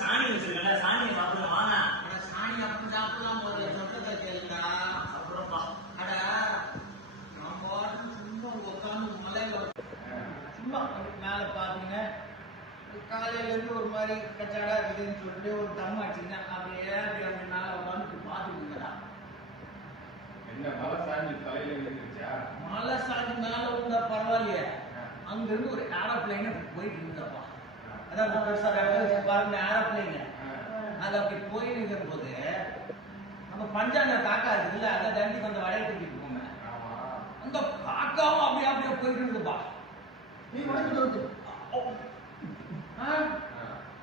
சாணி வச்சிருக்கல சாணியை சாப்பிடுங்க வாங்க. சாணி அப்படி சாப்பிடலாம் போது சொல்றத கேளுடா. அப்புறம்ப்பா அட நான் பாட்டு சும்மா உட்காந்து மலையில சும்மா மேல பாருங்க. காலையில இருந்து ஒரு மாதிரி கச்சாடா இருக்குதுன்னு சொல்லிட்டு ஒரு தம் அடிச்சுங்க. அப்படியே அப்படி மேல உட்காந்து பாத்துக்கிட்டா என்ன மலை சாஞ்சி தலையில விழுந்துருச்சா? மலை சாஞ்சி மேல இருந்தா பரவாயில்லையே. அங்க இருந்து ஒரு ஏரோப்ளைன் போயிட்டு இருந்தப்பா. அதான் பெருசா பாருங்க ஏரோப்ளைன். அது அப்படி போய் நிற்கிற போது நம்ம பஞ்சாங்க காக்கா இருக்குல்ல, அதை தண்டி கொஞ்சம் வளைய தூக்கிட்டு போங்க. அந்த காக்காவும் அப்படியே அப்படியே போயிட்டு இருக்குப்பா. நீ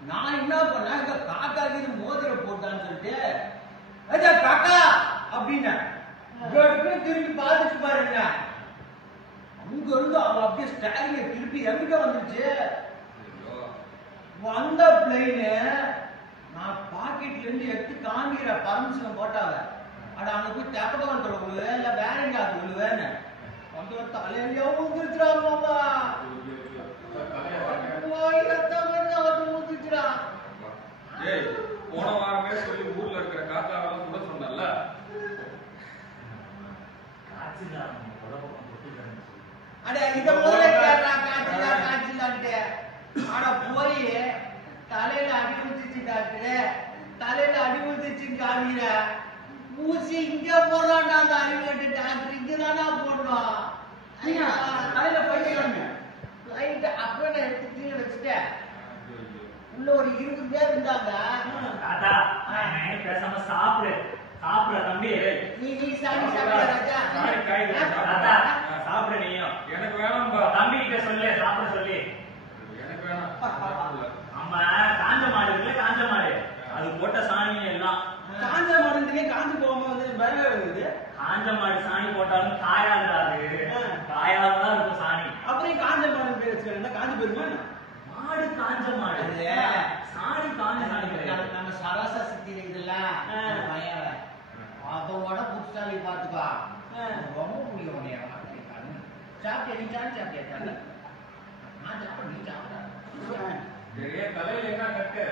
நான் என்ன பண்ணேன், இந்த காக்கா இது மோதிர போட்டான்னு சொல்லிட்டு காக்கா அப்படின்னு திரும்பி பார்த்துட்டு பாருங்க. அங்க இருந்து அவ அப்படியே ஸ்டாரிங்க திருப்பி எங்கிட்ட வந்துச்சு. வந்த பிளைனு நான் பாக்கெட்ல இருந்து எடுத்து காமிக்கிற பர்மிஷன் போட்டாவ. அட அங்க போய் தெப்பகத்துல விழுவ இல்ல வேற எங்காவது விழுவேன்னு வந்து தலையில ஊந்துச்சுடாமா. போன வாரமே சொல்லி ஊர்ல இருக்கிற காக்காவெல்லாம் கூட சொன்னல. அட இத முதல்ல கேட்டா காய்ச்சலான்ட்டு. ஆனா போய் தலையில அடி ஊத்திச்சு டாக்டர், தலையில அடி ஊத்திச்சு காமிக்கிற ஊசி இங்க போடுறான்டா. அந்த அறிவிட்டு டாக்டர் இங்கதானா போடணும். தலையில போயிடலாங்க லைட் அப்ப நான் எடுத்து கீழே வச்சுட்டேன். உள்ள ஒரு 20 பேர் இருந்தாங்க. பேசாம சாப்பிடு சாப்பிட தம்பி. நீ சாமி சாப்பிட ராஜா. சாப்பிட நீயும். எனக்கு வேணாம்பா. தம்பி கிட்ட சொல்லு சாப்பிட சொல்லி. எனக்கு வேணாம். ஆமா காஞ்ச மாடு இருக்குல்ல, காஞ்ச மாடு அது போட்ட சாணி எல்லாம். காஞ்ச மாடுன்றீங்க, காஞ்சு போகாம வந்து பயமே வருது. காஞ்ச மாடு சாணி போட்டாலும் காயாதாது, காயாதான் இருக்கும் சாணி. அப்புறம் காஞ்ச மாடு பேர் வச்சுக்கிறேன். காஞ்சு போயிருமா மாடு? காஞ்ச மாடு சாணி காஞ்ச சாணி. நம்ம சராசா சித்தி இருக்குதுல்ல பையன் அதோட புத்தாளி பாத்துக்கா ரொம்ப முடியும். சாப்பிட்டே நீ சாப்பிட்டே நான் சாப்பிட நீ சாப்பிட தலையில என்ன கட்டு?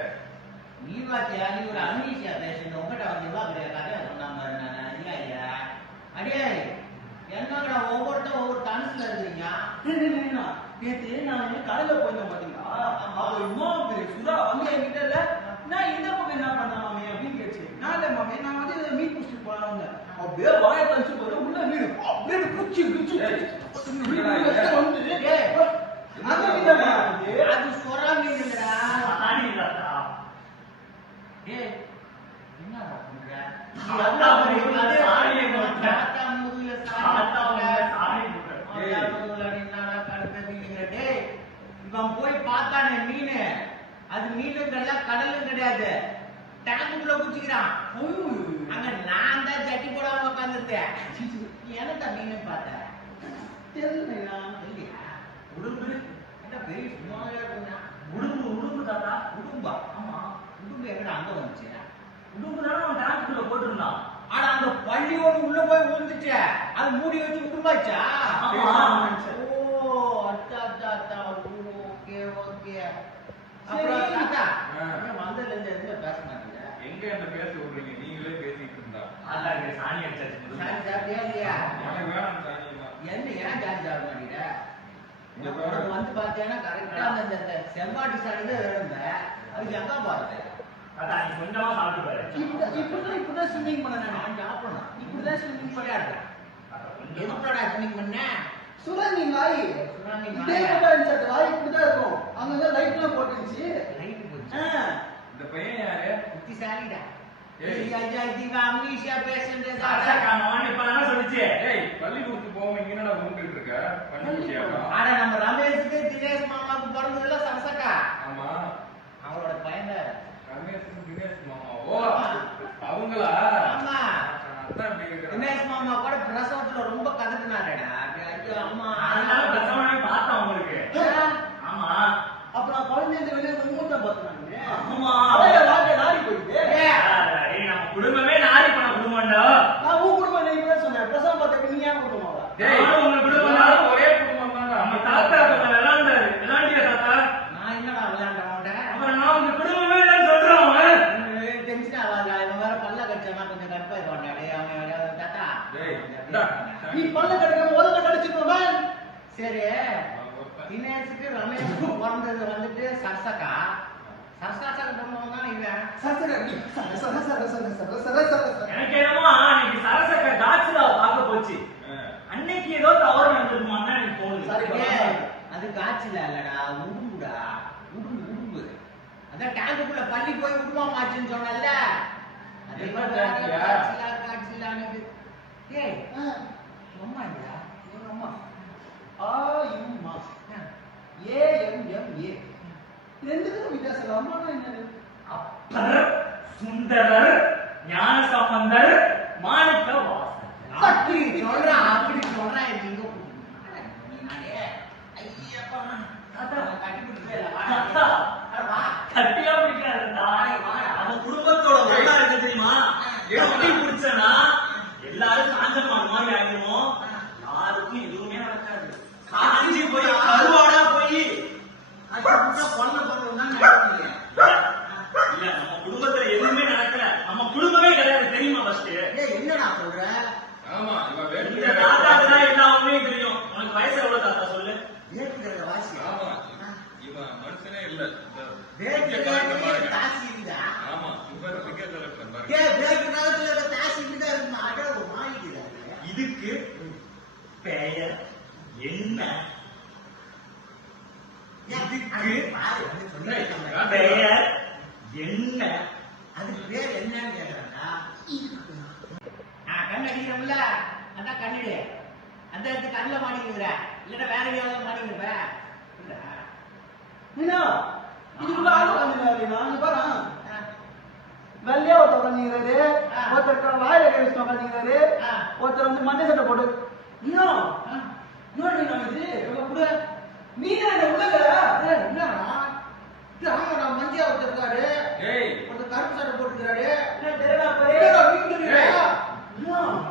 நீ பாத்தியா நீ ஒரு அமீசியா பேசுங்க. உங்ககிட்ட வந்து கதையா சொன்னாம ஐயா அடியே என்னங்கடா ஒவ்வொருத்தரும் ஒவ்வொரு தனுசுல இருக்கிறீங்க. நேற்று நான் கடையில போயிருந்தேன் பாத்தீங்களா, அது இன்னும் பெரிய சுதா வந்து என்கிட்ட இல்ல நான் இந்த பக்கம் என்ன பண்ண மாமே அப்படின்னு கேச்சு. நான் இல்ல மாமே நான் வந்து மீன் பிடிச்சிட்டு போனாங்க. அப்படியே வாய கழிச்சு போது உள்ள மீன் அப்படியே குச்சி குச்சி அது சொரா மீன் இல்லடா. என்ன இவன் போய் பார்த்தானே மீன், அது மீனும் கிடையாது கடலும் கிடையாது, டேங்குக்குள்ள குச்சிக்கிறான். அங்க நான் தான் சட்டி போடாம உட்காந்துருக்கேன். எனக்கு மீன் பார்த்தேன் தெரியலையா? உடும்பு என்ன பெரிய சும்மாவே உடும்பு. உடும்பு தாத்தா உடும்பா? ஆமா உடும்பு எங்கடா அங்க வந்துச்சு? உடும்பு தானே அவன் டேங்குக்குள்ள போட்டுருந்தான். ஆனா அந்த பள்ளி ஒன்று உள்ள போய் விழுந்துச்சு, அது மூடி வச்சு உடும்பாச்சா? ஓ அச்சா அச்சா அச்சா ஓகே ஓகே. அப்புறம் தாத்தா வந்ததுல இருந்து எதுவுமே பேச மாட்டீங்க. எங்க என்ன பேச விடுறீங்க? நீங்களே பேசிட்டு இருந்தா சாணி அடிச்சாச்சு. சாணி சாப்பிட்டியா இல்லையா? எனக்கு வேணாம் சாணி. என்ன ஏன் சாணி சாப்பிட மாட்டீங்க? உனக்கு வந்து பார்த்தீங்கன்னா கரெக்டா அந்த செம்பாட்டி சாணி தான் வேணுங்க. அதுக்கு எங்க பாருங்க கொஞ்சமா சாப்பிட்டு பாரு. இப்பதான் ஸ்விம்மிங் பண்ண நான் சாப்பிடணும். இப்படிதான் ஸ்விம்மிங் பண்ணியாரு. எதுக்குடா ஸ்விம்மிங் பண்ண? சுனாமி நாய் இதே வாய் இப்படிதான் இருக்கும். அங்க லைட்லாம் போட்டுருந்துச்சு. லைட் போச்சு. இந்த பையன் யாரு? புத்திசாலிடா. அம்னீஷியா பேசுறது சொல்லிச்சு. பள்ளிக்கூடத்துக்கு போகாம இங்க என்னடா ஊண்டிட்டு இருக்க? பள்ளிக்கூட்டியாக்கா? ஆட நம்ம ரமேஷுக்கு தினேஷ் மாமாவுக்கு பிறந்ததுல சரசக்கா. ஆமா அவளோட பையன் ரமேஷ் தினேஷ் மாமா. ஓ அவங்களா? ஆமா தினேஷ் மாமா கூட பிரசவத்துல ரொம்ப கதறினாருடா. ஐயோ அம்மா அதனால பிரசவமே பார்த்தோம் உங்களுக்கு. ஆமா அப்புறம் குழந்தை வெளியே மூத்த பார்த்தேன். ஆமா நீ பல்ல கடிக்காம உதட்ட கடிச்சிருப்ப. சரி, தினேஷுக்கு ரமேஷுக்கும் பிறந்தது வந்துட்டு சரசக்கா. சரசாசக பொண்ணு தான் இவன். எனக்கு என்னமோ அன்னைக்கு சரசக்க காட்சிலாவை பார்க்க போச்சு. அன்னைக்கு ஏதோ தவறு நடந்திருக்குமான்னு எனக்கு தோணுது. அது காய்ச்சல இல்லடா, உடும்புடா. உடும்பு. அதான் டேங்குக்குள்ள பள்ளி போய் உடுமாமாச்சுன்னு சொன்னல. அதே மாதிரி காய்ச்சலான்னு. ஏய், அம்மா இல்லையா? எங்க அம்மா. ஆயும்மா. AMMA. ரெண்டுக்கும் வித்தியாசம். அம்மானா என்னது? அப்பர், சுந்தரர், ஞானசம்பந்தர், மாணிக்க வாசகர். அப்படி சொல்றான். நீங்க கட்டியா பிடிக்காதுடா. அவன் குடும்பத்தோட ஒண்ணா இருக்க தெரியுமா? எப்படி பிடிச்சனா எல்லாரும் காஞ்சமான் மாதிரி ஆகிடும். யாருக்கும் எதுவுமே நடக்காது. காஞ்சி போய் கருவாடா போய் இல்ல, நம்ம குடும்பத்துல எதுவுமே நடக்கல. நம்ம குடும்பமே கிடையாது தெரியுமா? ஃபர்ஸ்ட் என்னடா சொல்ற? ஆமா, இவன் இந்த தாத்தாக்கு தான் எல்லா உண்மையும் தெரியும். உனக்கு வயசு எவ்வளவு தாத்தா சொல்லு? ஆமா, இவன் மனுஷனே இல்ல. ஆமா, இவர் விக்கெட் கலெக்டர் இதுக்கு பெயர் என்ன? பெயர் என்ன? அதுக்கு பேர் என்னன்னு கேக்குறாங்க. கண் அடிக்கிறோம்ல, அதான் கண்ணடி. அந்த இடத்துக்கு கண்ணில் மாட்டிக்கிற, இல்லன்னா வேற எங்கேயாவது மாட்டிக்கிற. நீனா இதுக்குள்ள ஆளு உட்காந்துருக்காரு. நீ பாரு, வெள்ளையா ஒருத்தர் உட்காந்துக்கிறாரு, ஒருத்தர் வாயில கை வச்சு உட்காந்துக்கிறாரு, ஒருத்தர் வந்து மஞ்சள் சட்டை போட்டு. நீனா இது கூட நீனா உள்ளங்கடா. ஆமாடா, மஞ்சள் ஒருத்தர் இருக்காரு, ஏய், ஒருத்தர் கருப்பு சட்டை போட்டுக்கிறாரு.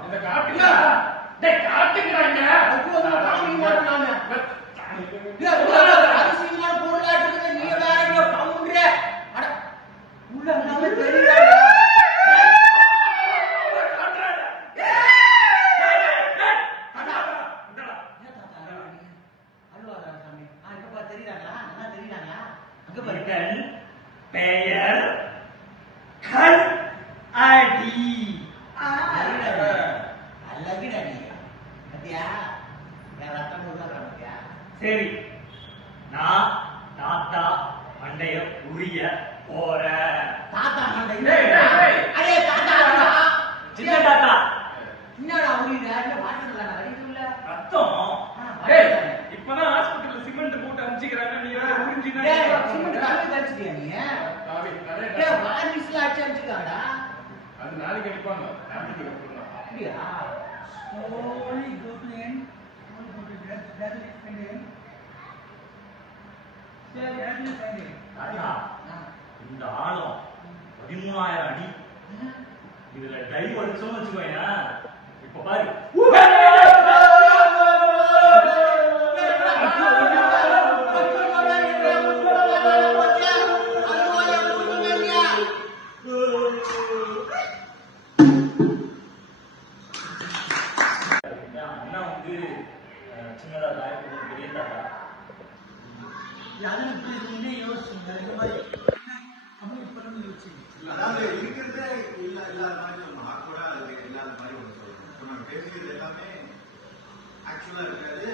இந்த காட்டுங்க. டேய், காட்டுங்கறாங்க. அரிசிமான பொருளாட்டு நீ வேற பவுண்டர் உள்ள தெரியல. பெயர் கண் அடி. சரி, நான் தாத்தா மண்டைய உரிய போறேன். தாத்தா சின்ன தாத்தா என்னடா உரிய ரத்தம். டேய், இப்பதான் ஹாஸ்பிடல்ல சிமெண்ட் போட்டு அடிச்சுக்கிறாங்க. நீ வேற உறிஞ்சினா அது நாளைக்கு அடிப்பாங்க. இந்த ஆழம் 13,000 அடி. இதுல டைவ் அடிச்சோம்னு வச்சுக்கோங்க, இப்ப பாரு. அண்ணா வந்து சின்னதா தாய் பெரிய தாத்தா. அதாவது இருக்கிறது இல்லாத மாதிரி நம்ம ஆக்வர்டா அது இல்லாத மாதிரி ஒன்று சொல்லணும். இப்போ நம்ம பேசிக்கிறது எல்லாமே ஆக்சுவலா இருக்காது,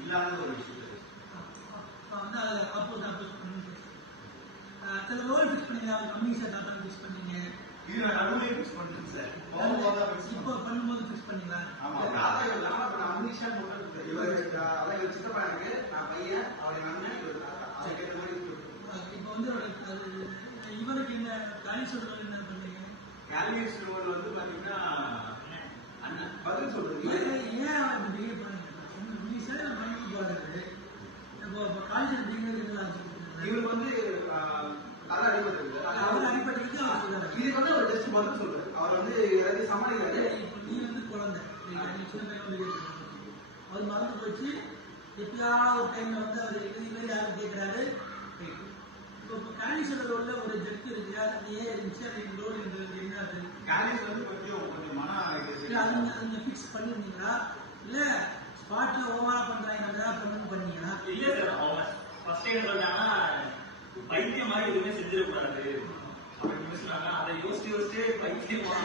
இல்லாத ஒரு விஷயம். சில ரோல் ஃபிக்ஸ் பண்ணீங்க, கம்மிஷன் டாட்டா ஃபிக்ஸ் பண்ணீங்க. இது நான் நடுவுலேயே ஃபிக்ஸ் பண்ணிட்டேன் சார். இப்போ பண்ணும்போது ஃபிக்ஸ் பண்ணீங்களா? ஆமா, ராதா இல்லாம இப்போ நான் அம்னிஷா போட்டு இவர் அதாவது சித்தப்பா எனக்கு, நான் பையன், அவருடைய அண்ணன், இவர் தாத்தா, அதுக்கேற்ற மாதிரி இப்போ வந்து அது இவருக்கு என்ன காலிசோட என்ன பண்ணீங்க? கேல்வியஸ் ரோல் வந்து பாத்தீங்கன்னா அண்ணன் பதில் சொல்றது ஏன் அவர் பிஹேவ் பண்ணுங்க? சார் பண்ணி போறாரு. இப்போ காலிசோட பிஹேவ் இவருக்கு வந்து அதான் அடிபட்டு அவர் அடிப்படைக்கு அவர் சொல்றாரு. இதுக்கு வந்து அவர் ஜஸ்ட் பதில் சொல்றாரு. அவர் வந்து ஏதாவது சமாளிக்கிறாரு. இப்போ நீ வந்து குழந்தை, சின்ன பையன் வந்து அவர் மறந்து போச்சு. எப்பயாவது ஒரு டைம்ல வந்து அவர் இது மாதிரி யாரும் கேட்கிறாரு. இப்போ காலிசோட ரோல்ல ஒரு ஜெட் இருக்கு, அது ஏன் இருந்துச்சு, அது ரோல் என்ன அது? காலிஸ் வந்து கொஞ்சம் மன அது ஃபிக்ஸ் பண்ணிருந்தீங்களா இல்ல ஸ்பாட்ல ஓவரா பண்றாங்க நம்ம ஏதாவது பண்ணணும் பண்ணீங்களா? இல்ல சார், அவங்க ஃபர்ஸ்ட் என்ன சொல்றாங்கன்னா பைத்தியம் மாதிரி எதுவுமே செஞ்சிடக்கூடாது அப்படின்னு சொன்னாங்க. அதை யோசிச்சு பைத்தியமா